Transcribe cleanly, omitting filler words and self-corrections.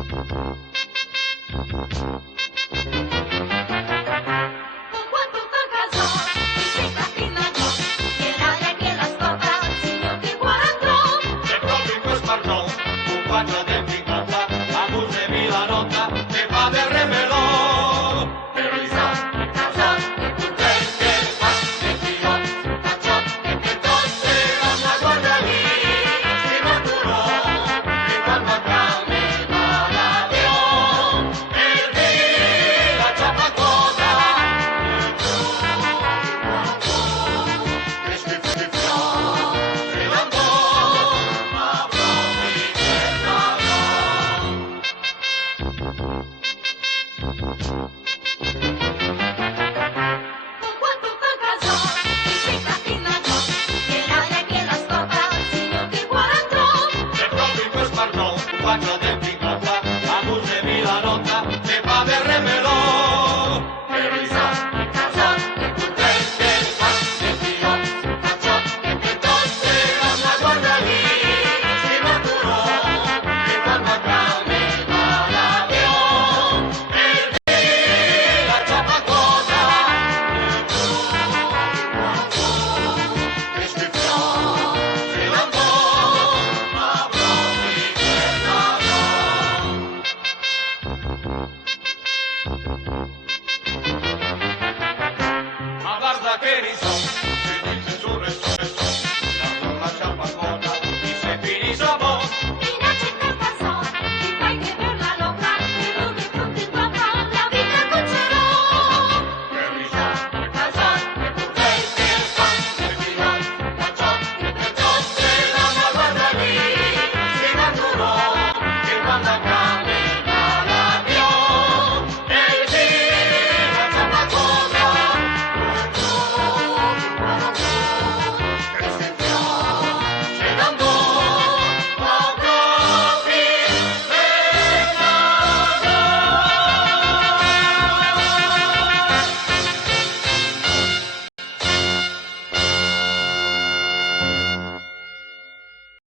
Con quanto fa casò, mi sei cappinato, che l'aria che la scopa, signor che quattro. Se proprio in quel spartò, tu faccia del picata, abusevi la nota, e fa del remelò. Per risa, Casò, che purtroppo che fa, e tirò, cacciò, e che tosse, la guarda lì, si maturò, e quando camminava la dio, e lì la ciapa cosa, e schiffiò, se l'andò, ma proprio che con quanto fa casò, mi sei cappinato, che l'aria che la scopa, signor che quattro. se proprio in quel spartò, faccia del picata, abusevi la nota, e fa del remelò. Per risa, Casò, che purtroppo che fa, e tirò, cacciò, e che tosse, la guarda lì, si maturò, e quando camminava la dio, e lì la ciapa cosa, e schiffiò, se l'andò, ma proprio che ma guarda che risò, si dice su resto, la ciapa cosa, mi se finisa vos. minaccia che casò, ti fai che per la loca, e non mi fronte in bocca, la vita cuccerò. Che risa, casò, che purtroppo che fa, che tirò, cacciò, che per tosse, la guarda lì, si maturò, e quando